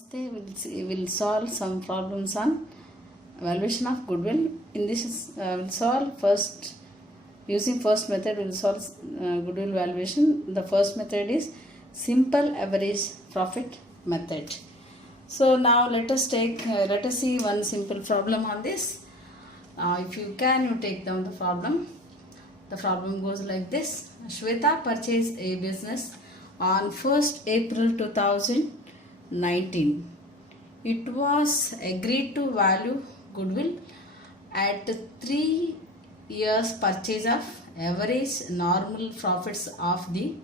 Namaste. We'll solve some problems on valuation of goodwill. In this, we'll solve first using first method. We'll solve goodwill valuation. The first method is simple average profit method. So now let us see one simple problem on this. If you can, you take down the problem. The problem goes like this. Shweta purchased a business on 1st April 2019. It was agreed to value goodwill at 3 years purchase of average normal profits of the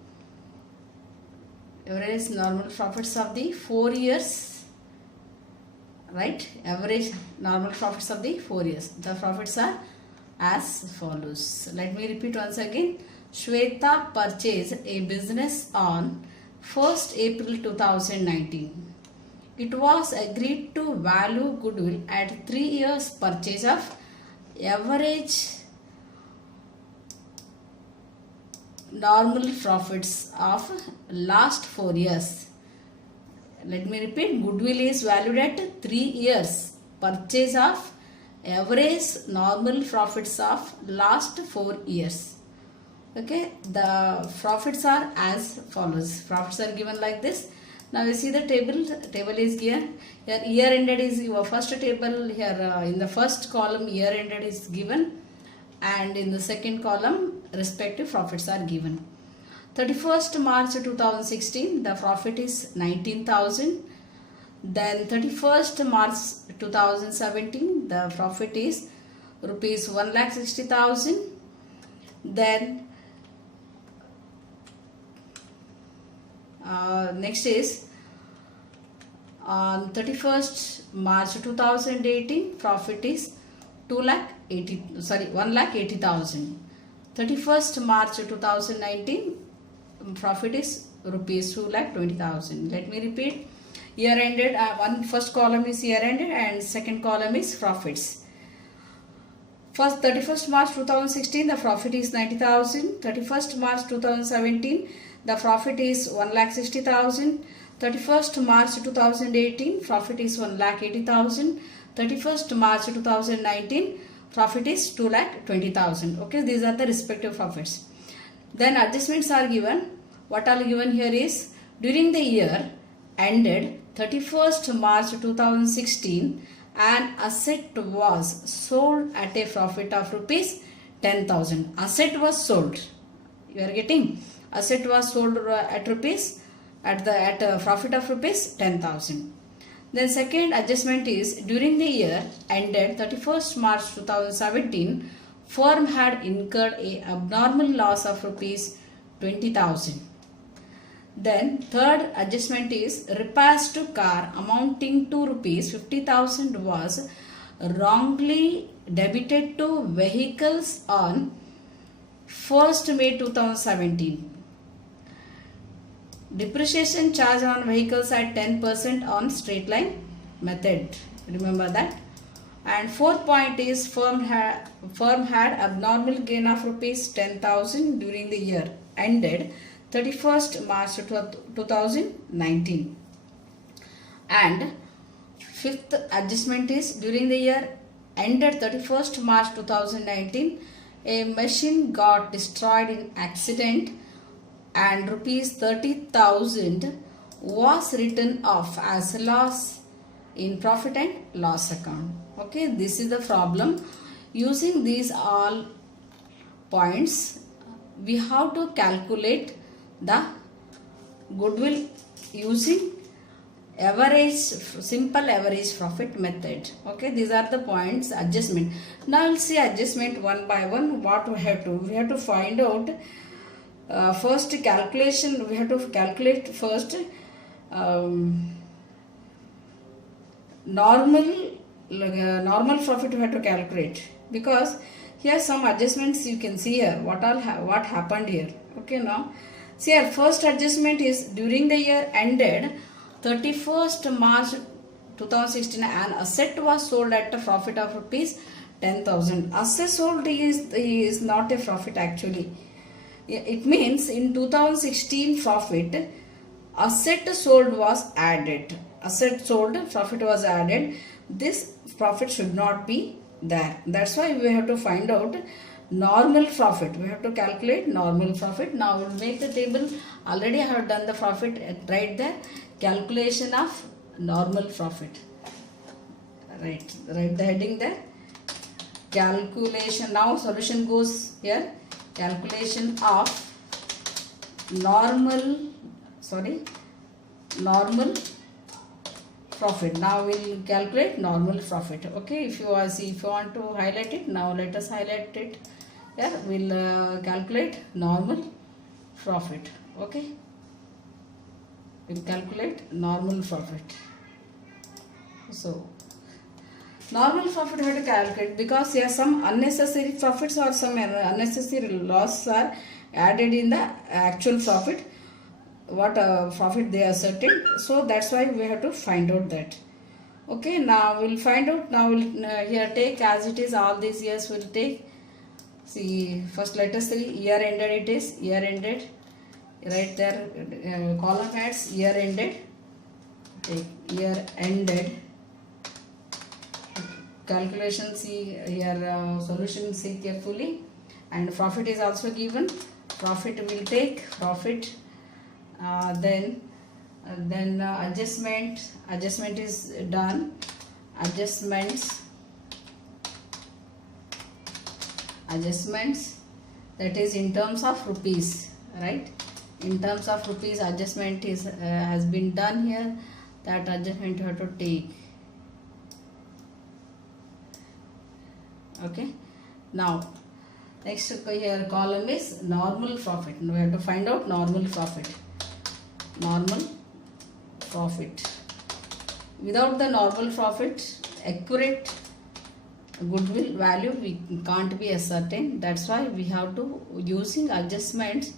4 years, right? Average normal profits of the 4 years. The profits are as follows. Let me repeat once again. Shweta purchased a business on 1st April 2019. It was agreed to value goodwill at 3 years purchase of average normal profits of last 4 years. Let me repeat. Goodwill is valued at 3 years purchase of average normal profits of last 4 years. Okay, the profits are as follows. Profits are given like this. Now you see the table. The table is here. Here year ended is your first table. Here in the first column year ended is given, and in the second column respective profits are given. 31st March 2016 the profit is 19,000. Then 31st March 2017 the profit is rupees 1,60,000. Then next is on 31st March 2018 profit is 1,80,000. 31st March 2019 profit is rupees 2,20,000. Let me repeat. Year ended, first column is year ended and second column is profits. First 31st March 2016 the profit is 90,000. 31st March 2017 the profit is 1,60,000. 31st March 2018 profit is 1,80,000. 31st March 2019 profit is 2,20,000. Okay, these are the respective profits. Then adjustments are given. What are given here is during the year ended 31st March 2016 an asset was sold at a profit of rupees 10,000. Asset was sold. You are getting? Asset was sold at a profit of rupees 10,000. Then second adjustment is during the year ended 31st March 2017 firm had incurred a abnormal loss of rupees 20,000. Then third adjustment is repairs to car amounting to rupees 50,000 was wrongly debited to vehicles on 1st May 2017. Depreciation charge on vehicles at 10% on straight line method. Remember that. And fourth point is firm had abnormal gain of rupees 10,000 during the year ended 31st March 2019. And fifth adjustment is during the year ended 31st March 2019 a machine got destroyed in accident and rupees 30,000 was written off as loss in profit and loss account. Okay, this is the problem. Using these all points we have to calculate the goodwill using simple average profit method. Okay, these are the points. Adjustment. Now we'll see adjustment one by one. What we have to find out. First calculation, we have to calculate first normal profit we have to calculate, because here some adjustments you can see here what happened here. Okay, now see here first adjustment is during the year ended 31st March 2016 an asset was sold at a profit of rupees 10,000. Asset sold is not a profit actually. It means in 2016 profit asset sold was added. asset sold, profit was added, this profit should not be there. That's why we have to find out normal profit. We have to calculate normal profit. Now we'll make the table. Already I have done the profit right there. Calculation of normal profit. Write the heading there. Calculation. Now solution goes here. Calculation of normal profit. Now we'll calculate normal profit. Okay, if you want to highlight it, now let us highlight it. Yeah, we'll calculate normal profit. Okay, we'll calculate normal profit. So normal profit we have to calculate, because here some unnecessary profits or some unnecessary loss are added in the actual profit, what profit they asserted. So that's why we have to find out that. Okay, now we'll find out. Now we'll here take as it is all these years. We'll take, see, first let us see year ended. It is year ended, right there, column heads year ended. Take year ended. Calculation, see here, solution, see carefully, and profit is also given. Profit will take profit, then adjustment is done. Adjustments, that is in terms of rupees, right? In terms of rupees, adjustment is has been done here. That adjustment you have to take. Okay, now next here column is normal profit. We have to find out normal profit. Without the normal profit, accurate goodwill value we can't be ascertained. That's why we have to, using adjustments,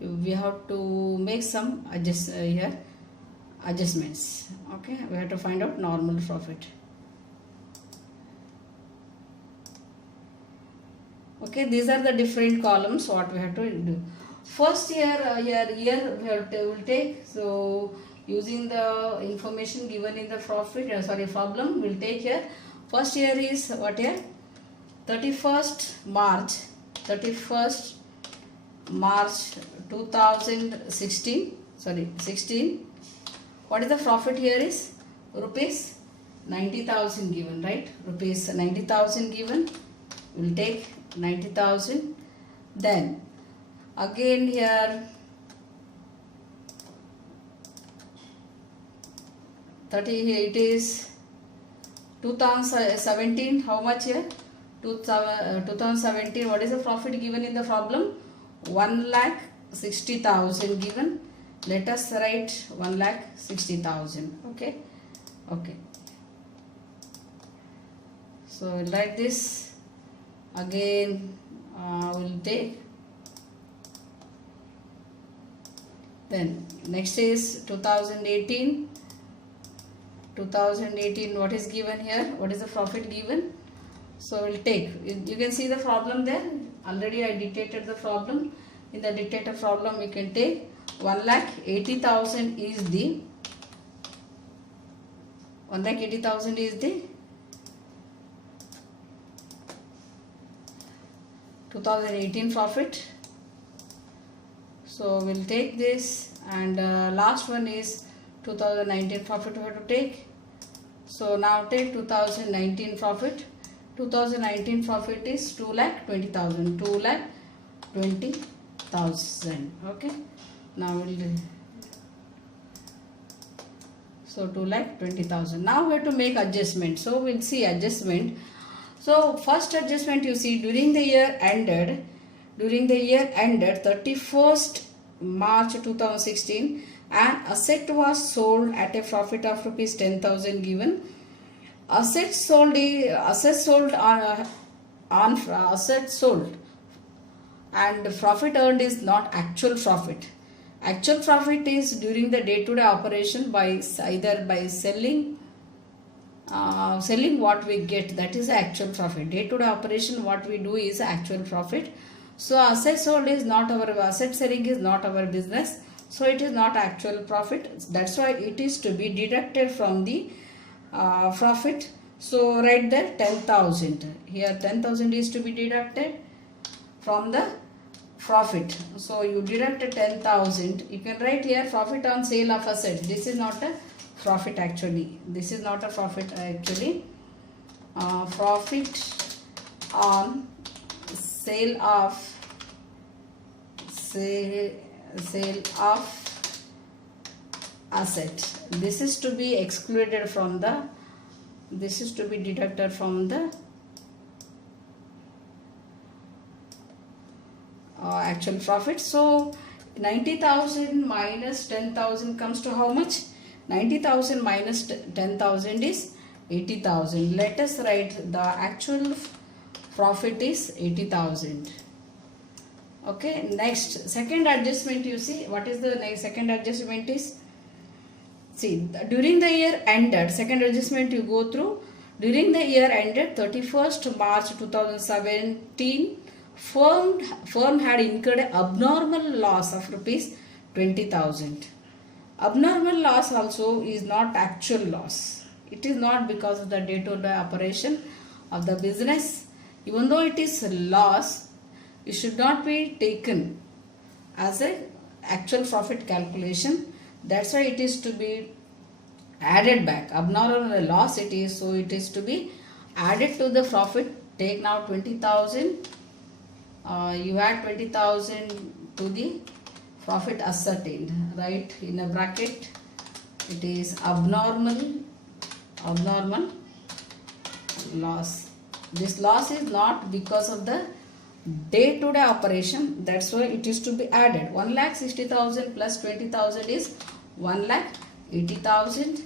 we have to make some adjustments. Okay, we have to find out normal profit. Okay, these are the different columns what we have to do. First year we'll take, so using the information given in the problem, we'll take here. First year is what year? 31st March 2016. 16. What is the profit here is rupees 90,000 given, right? Rupees 90,000 given. We'll take 90,000. Then again here 30, it is 2017. How much here? 2017. What is the profit given in the problem? 1,60,000 given. Let us write 1,60,000. Okay. So we'll write this. Again we'll take, then next is 2018. What is given here? What is the profit given? So we'll take, you can see the problem there. Already I dictated the problem. In the dictated problem you can take 1,80,000 is the 2018 profit. So we'll take this, and last one is 2019 profit we have to take. So now take 2019 profit. 2019 profit is 2,20,000. 2,20,000. Okay. Now we'll do. So 2,20,000. Now we have to make adjustment. So we'll see adjustment. So first adjustment, you see, during the year ended 31st March 2016, an asset was sold at a profit of rupees 10,000 given. Assets sold and profit earned is not actual profit. Actual profit is during the day-to-day operation by either by selling what we get, that is actual profit. Day-to-day operation what we do is actual profit. So asset sold is not our, asset selling is not our business. So it is not actual profit. That's why it is to be deducted from the profit. So write there 10,000. Here 10,000 is to be deducted from the profit. So you deduct 10,000. You can write here profit on sale of asset. This is not a profit actually. This is not a profit actually. Profit on sale of asset. This is to be excluded from the. This is to be deducted from the actual profit. So 90,000 minus 10,000 comes to how much? 90,000 minus 10,000 is 80,000. Let us write the actual profit is 80,000. Okay, next second adjustment. You see what is the next second adjustment is? See, during the year ended, second adjustment you go through. During the year ended 31st March 2017, firm had incurred an abnormal loss of rupees 20,000. Abnormal loss also is not actual loss. It is not because of the day-to-day operation of the business. Even though it is loss, it should not be taken as a actual profit calculation. That's why it is to be added back. Abnormal loss it is, so it is to be added to the profit. Take now 20,000. You add 20,000 to the profit ascertained. Right in a bracket. It is abnormal loss. This loss is not because of the day-to-day operation. That's why it is to be added. 1,60,000 plus 20,000 is 1,80,000.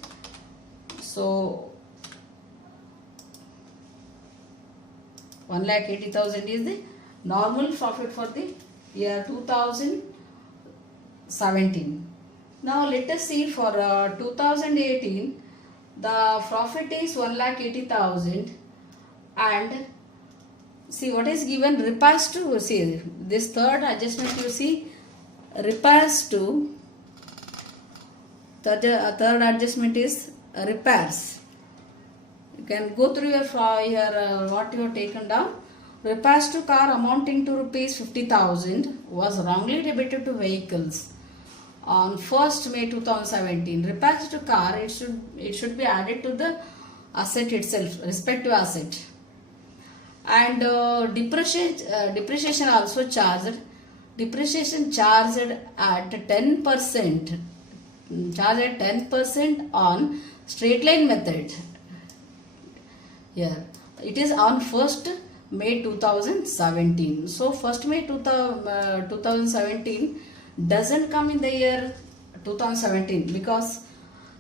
So 1,80,000 is the normal profit for the year 2017. Now let us see for 2018. The profit is 1,80,000 and see what is given, repairs to, see this third adjustment you see, repairs to, third adjustment is repairs. You can go through your what you have taken down. Repairs to car amounting to rupees 50,000 was wrongly debited to vehicles on 1st May 2017. Repairs to car, it should be added to the asset itself, respective asset. And depreciation also charged. Depreciation charged at 10%. Charged at 10% on straight line method. Here it is on 1st May 2017. So 1st May 2017 doesn't come in the year 2017 because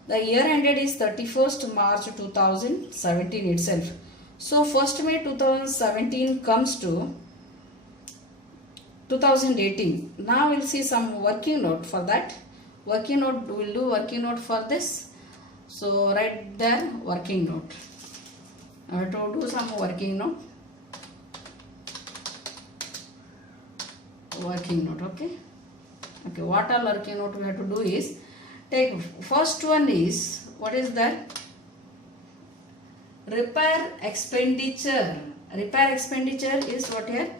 the year ended is 31st March 2017 itself. So 1st May 2017 comes to 2018. Now we'll see some working note for that. Working note, we'll do working note for this. So write there working note. I have to do some working note. Working note, okay. Okay, what all working note we have to do is take first one is what is that? Repair expenditure. Repair expenditure is what here?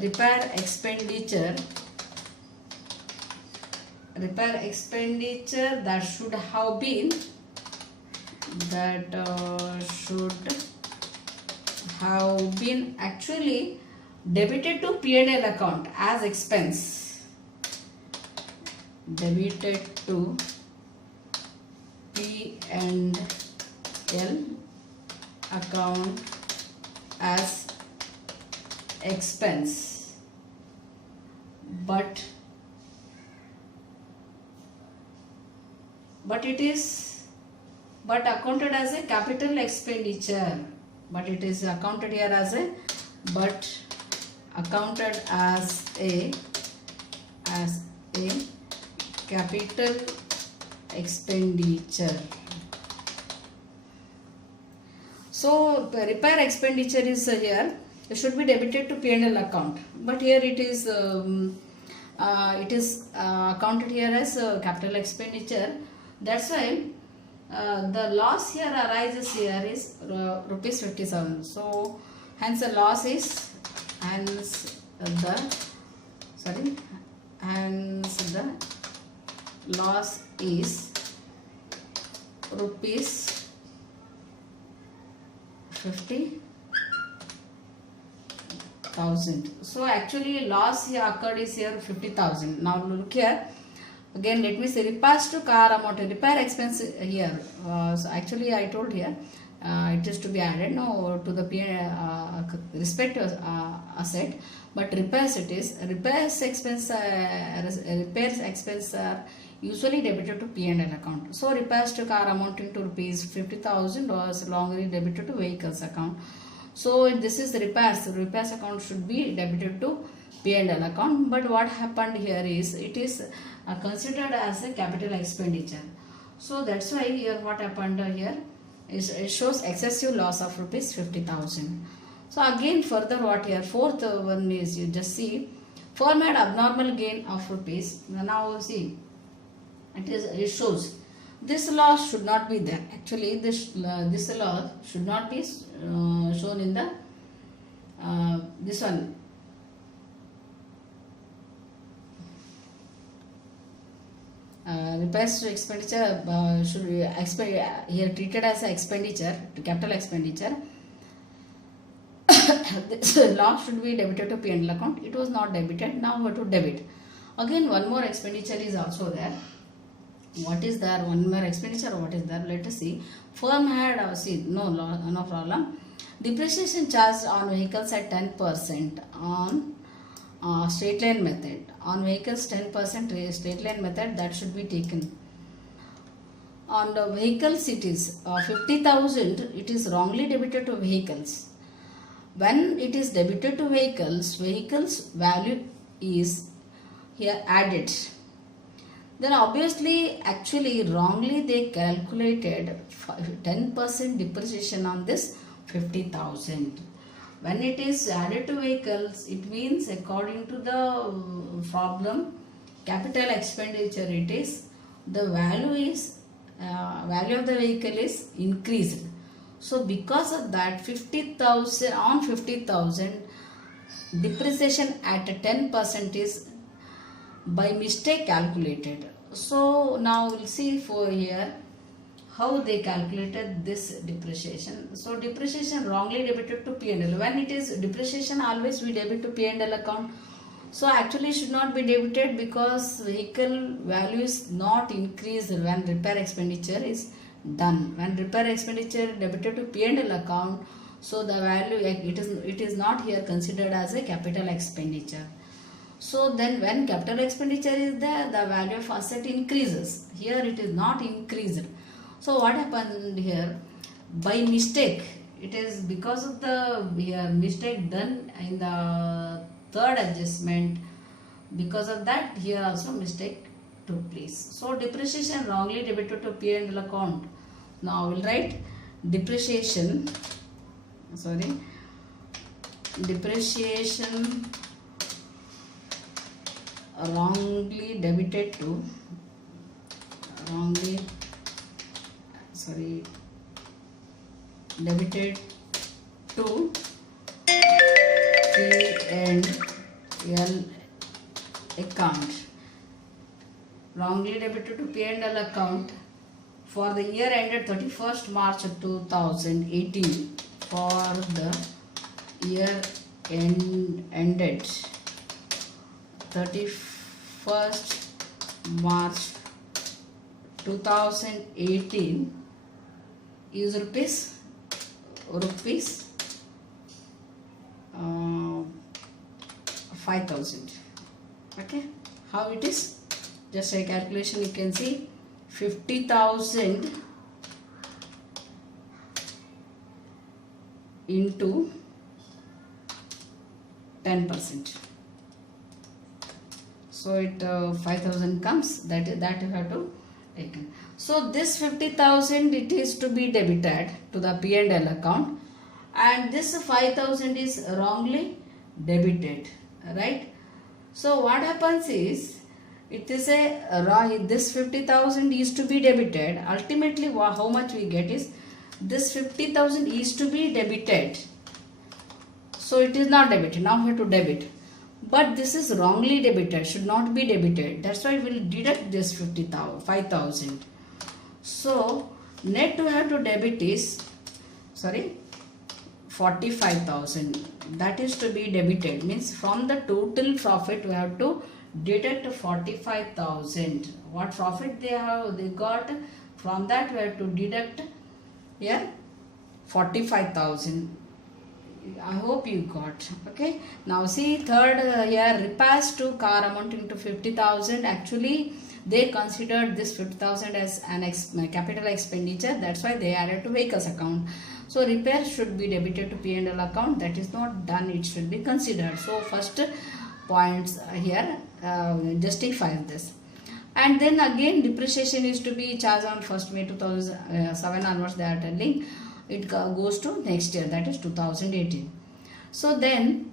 Repair expenditure. Repair expenditure that should have been actually debited to P&L account as expense. Debited to P&L account as expense, but it is accounted as a capital expenditure. But it is accounted here as a accounted as a capital expenditure. So repair expenditure is here. It should be debited to P&L account, but here it is it is accounted here as capital expenditure. That's why the loss here arises here is rupees 50,000. So hence the loss is hence the loss is rupees 50,000. So actually loss here occurred is here 50,000. Now look here. Again, let me say repairs to car amount, repair expense here. So actually I told here it is to be added no to the respective asset, but repairs it is repairs expense are usually debited to P&L account. So repairs to car amounting to rupees 50,000 was longly debited to vehicles account. So this is the repairs. The repairs account should be debited to P&L account. But what happened here is it is considered as a capital expenditure. So that's why here what happened here is it shows excessive loss of rupees 50,000. So again further what here fourth one is you just see firm had abnormal gain of rupees. Now see it shows this loss should not be there. Actually this loss should not be shown in the this one. Repairs to expenditure should be here treated as an expenditure, capital expenditure. This loss should be debited to P&L account. It was not debited. Now we have to debit. Again, one more expenditure is also there. What is there? One more expenditure. What is there? Let us see. Firm had no problem. Depreciation charged on vehicles at 10% on straight line method. On vehicles 10% straight line method that should be taken. On the vehicles it is 50,000. It is wrongly debited to vehicles. When it is debited to vehicles value is here added. Then obviously actually wrongly they calculated 10% depreciation on this 50,000. When it is added to vehicles, it means according to the problem capital expenditure it is the value of the vehicle is increased. So because of that 50,000 on 50,000 depreciation at 10% is by mistake calculated. So now we'll see for here how they calculated this depreciation. So depreciation wrongly debited to P&L. When it is depreciation always we debit to P&L account. So actually should not be debited because vehicle value is not increased when repair expenditure is done. When repair expenditure debited to P&L account, so the value it is not here considered as a capital expenditure. So then when capital expenditure is there, the value of asset increases. Here it is not increased. So what happened here? By mistake, it is because of the mistake done in the third adjustment. Because of that, here also mistake took place. So depreciation wrongly debited to P&L account. Now we'll write depreciation wrongly debited to P&L account. Wrongly debited to P&L account for the year ended 31st March 2018. For the year ended 31st March 2018 is rupees 5,000. Okay, how it is? Just a calculation you can see 50,000 into 10%. So it 5,000 comes. That you have to take. So this 50,000 it is to be debited to the P&L account, and this 5,000 is wrongly debited, right? So what happens is, it is this 50,000 is to be debited. Ultimately how much we get is, this 50,000 is to be debited. So it is not debited. Now we have to debit. But this is wrongly debited, should not be debited. That's why we will deduct this 5,000. So net we have to debit is, 45,000. That is to be debited. Means from the total profit we have to deduct 45,000. What profit they got, from that we have to deduct here 45,000. I hope you got. Okay. Now see, third here, repairs to car amounting to 50,000. Actually they considered this 50,000 as an capital expenditure. That's why they added to vehicles account. So repair should be debited to P&L account. That is not done. It should be considered. So first points here justify this. And then again depreciation is to be charged on 1st May 2007 onwards. They are telling it goes to next year, that is 2018. So then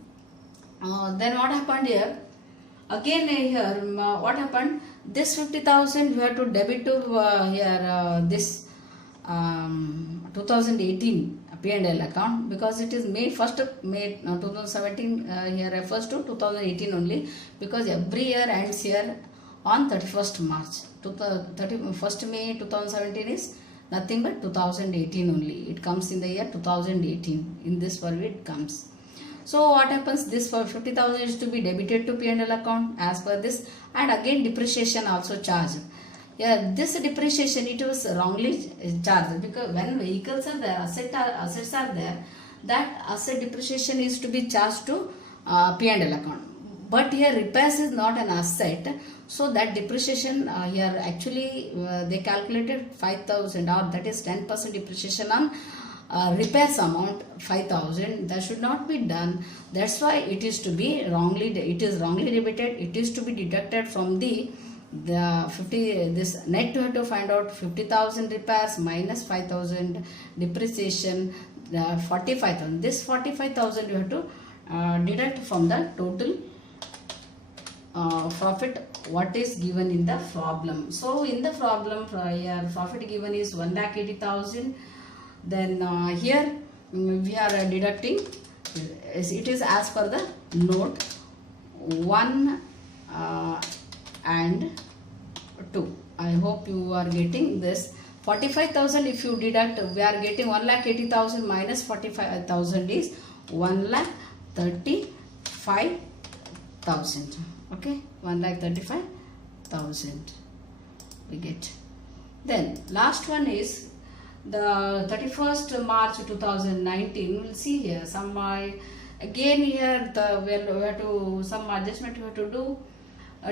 what happened here? Again here what happened? This 50,000 you have to debit to this 2018 P&L account, because it is May 2017 here refers to 2018 only, because every year ends here on 31st March. 31st May 2017 is nothing but 2018 only. It comes in the year 2018. In this period it comes. So what happens? This for 50,000 is to be debited to P&L account as per this, and again depreciation also charged. Yeah, this depreciation it was wrongly charged, because when vehicles are there, assets are there, that asset depreciation is to be charged to P&L account. But here repairs is not an asset, so that depreciation here actually they calculated 5,000, or that is 10% depreciation on repairs amount 5,000. That should not be done. That's why it is to be wrongly debited. It is to be deducted from the 50. This net you have to find out 50,000 repairs minus 5,000 depreciation, 45,000. This 45,000 you have to deduct from the total profit what is given in the problem. So in the problem here profit given is 1,80,000. Then here we are deducting, it is as per the note 1 and 2. I hope you are getting this. 45,000 if you deduct, we are getting 1,80,000 minus 45,000 is 1,35,000. Okay, 1,35,000 we get. Then last one is the 31st March 2019. We'll see here some again here we have to some adjustment we have to do.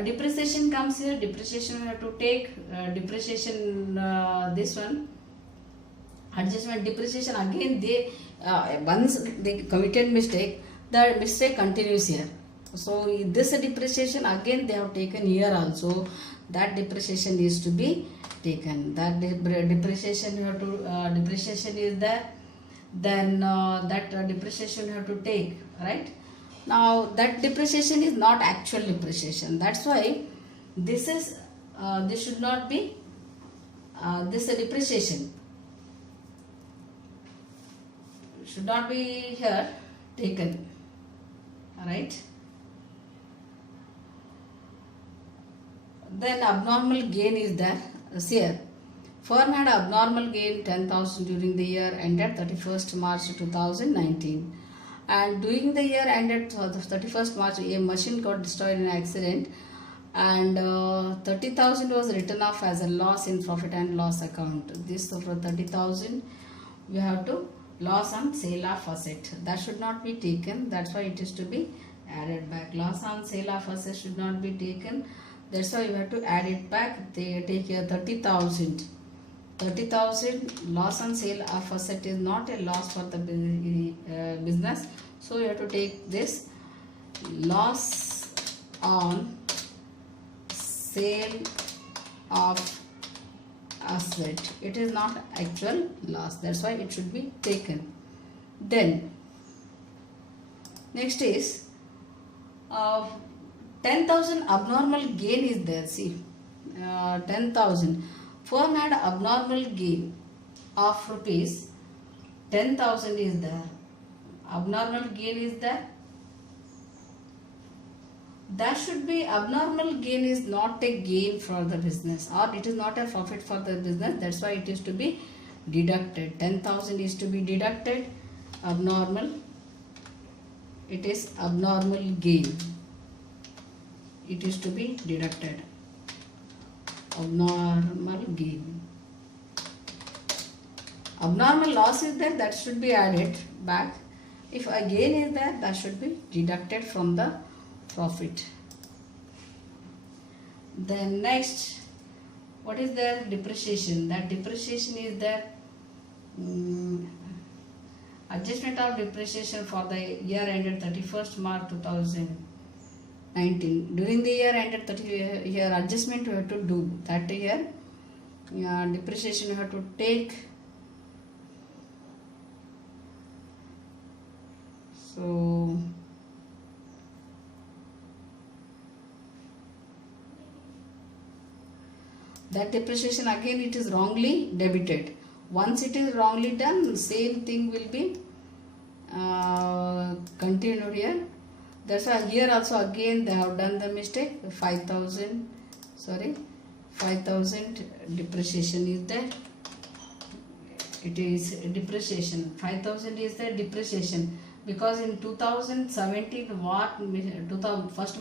Depreciation comes here. Depreciation we have to take depreciation this one adjustment depreciation again they once they committed mistake, the mistake continues here. So this depreciation again they have taken here also, that depreciation is to be taken. That depreciation you have to depreciation is there, then that depreciation you have to take, right? Now that depreciation is not actual depreciation. That's why this is this should not be this depreciation should not be here taken, right? Then abnormal gain is there. See here, firm had abnormal gain 10,000 during the year ended 31st March 2019, and during the year ended 31st March a machine got destroyed in an accident, and 30,000 was written off as a loss in profit and loss account. This for 30,000 we have to loss on sale of asset, that should not be taken. That's why it is to be added back. Loss on sale of asset should not be taken. That's why you have to add it back. They take here 30,000. 30,000 loss on sale of asset is not a loss for the business. So you have to take this loss on sale of asset. It is not actual loss. That's why it should be taken. Then next is 10,000 abnormal gain is there. See, 10,000. Firm had abnormal gain of rupees 10,000 is there. Abnormal gain is there. That should be, abnormal gain is not a gain for the business, or it is not a profit for the business. That's why it is to be deducted. 10,000 is to be deducted. Abnormal, it is abnormal gain. It is to be deducted. Abnormal gain. Abnormal loss is there, that should be added back. If a gain is there, that should be deducted from the profit. Then next, what is there? Depreciation. That depreciation is there. Adjustment of depreciation for the year ended 31st March 2019. During the year ended 30 year, adjustment you have to do. That year depreciation you have to take. So that depreciation again it is wrongly debited. Once it is wrongly done, same thing will be continued here. That's why here also again they have done the mistake. 5,000 depreciation is there. It is depreciation. 5,000 is the depreciation, because in 2017 1st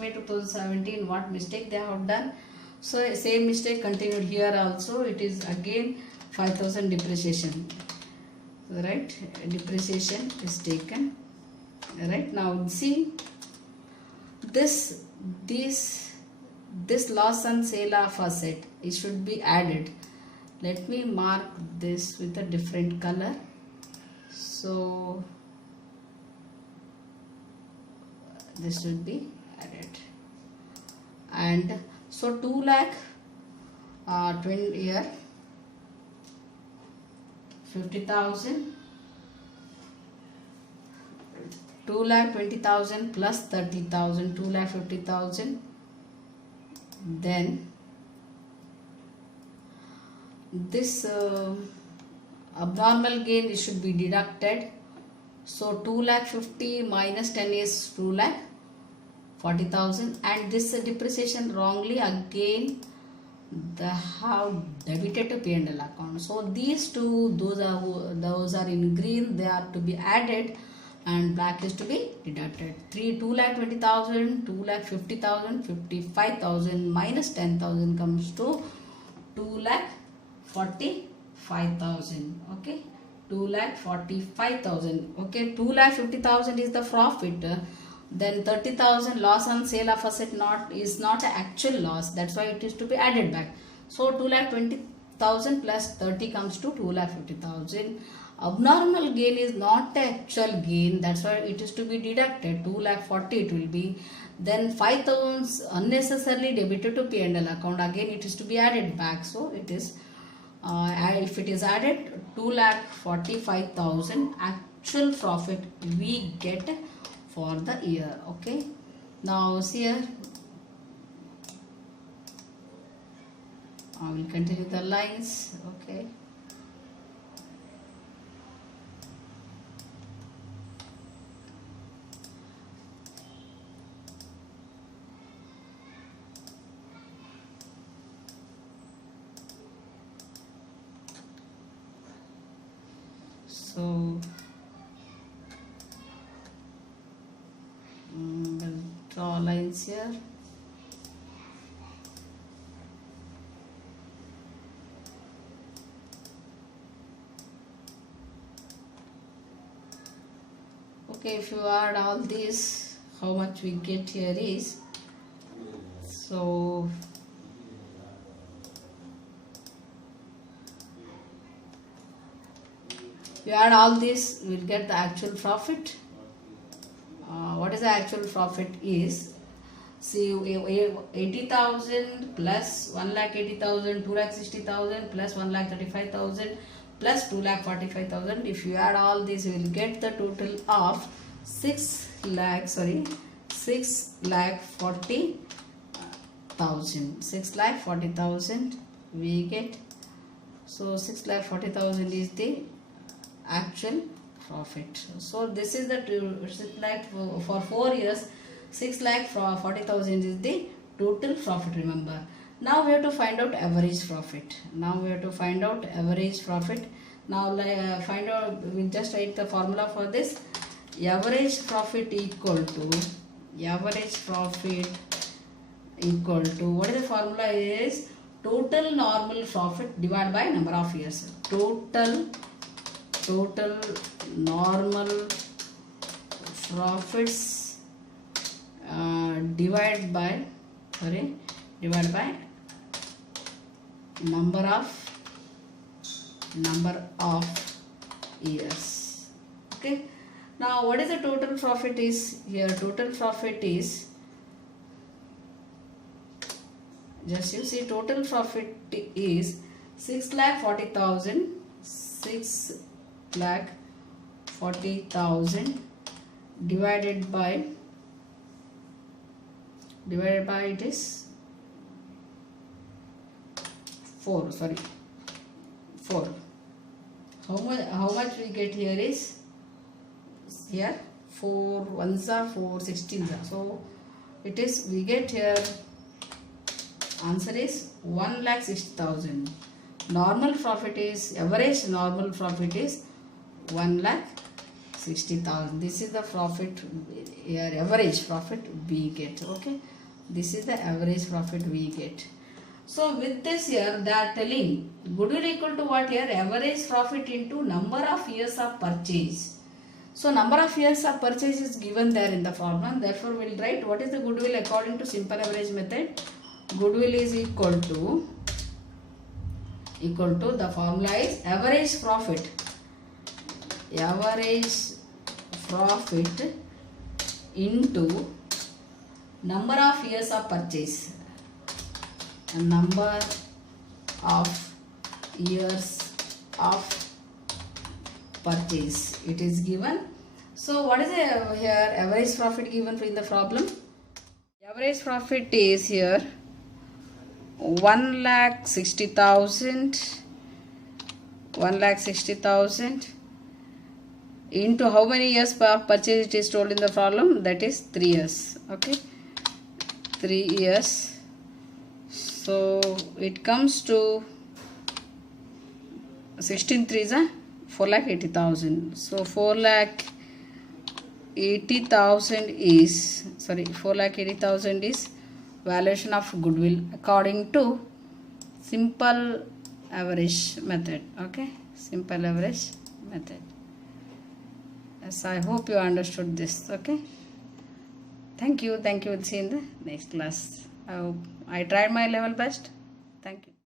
May 2017 what mistake they have done. So same mistake continued here also. It is again 5,000 depreciation. Right, depreciation is taken. Right, now see this loss on sale of asset, it should be added. Let me mark this with a different color. So this should be added. And so 2 lakh 20 year 50,000, 2,20,000 plus 30,000, 2,50,000. Then this abnormal gain, it should be deducted. So 2,50,000 minus 10 is 2,40,000, and this depreciation wrongly again they have debited to P&L account. So these two, those are in green, they are to be added, and black is to be deducted. 2,20,000, 2,50,000, 55,000 minus 10,000 comes to 2,45,000. Okay, 2,45,000. Okay, 2,50,000 is the profit. Then 30,000 loss on sale of asset is not an actual loss. That's why it is to be added back. So 2,20,000 plus 30 comes to 2,50,000. Abnormal gain is not the actual gain. That's why it is to be deducted. 2,40,000 it will be. Then 5,000 unnecessarily debited to P&L account. Again it is to be added back. So it is if it is added, 2,45,000 actual profit we get for the year. Okay, now see here, I will continue the lines. Okay, so we'll draw lines here. Okay, if you add all this, how much we get here is, so you add all this, we'll get the actual profit. What is the actual profit is, see, 80,000 plus 1,80,000, 2,60,000 plus 1,35,000 plus 2,45,000. If you add all this, you will get the total of 6,60,000 6,40,000. 6,40,000 we get. So 6,40,000 is the actual profit. So this is the 6 lakh for 4 years. 6,40,000 is the total profit, remember. Now we have to find out average profit. Now find out, we just write the formula for this. Average profit equal to, what is the formula is? Total normal profit divided by number of years. Total normal profits divided by number of years. Okay. Now what is the total profit is here? Total profit is, just you see, total profit is 6,40,000. 6,40,000 divided by it is 4. How much we get here is, here 4 ones are 4 16s are. So it is, we get here, answer is 1,60,000. Normal profit is, average normal profit is 1,60,000. This is the profit here, average profit we get. Okay, this is the average profit we get. So with this here, they are telling goodwill equal to what here? Average profit into number of years of purchase. So number of years of purchase is given there in the formula. Therefore we will write what is the goodwill according to simple average method. Goodwill is equal to, the formula is average profit into number of years of purchase. Number of years of purchase, it is given. So what is the here average profit given in the problem? Average profit is here 1,60,000 into how many years per purchase it is told in the problem? That is 3 years. Okay, 3 years. So it comes to 16 threes, 4,80,000. So 4,80,000 is, 4,80,000 is valuation of goodwill according to simple average method. Okay, simple average method. Yes, I hope you understood this. Okay, thank you. We'll see you in the next class. I tried my level best. Thank you.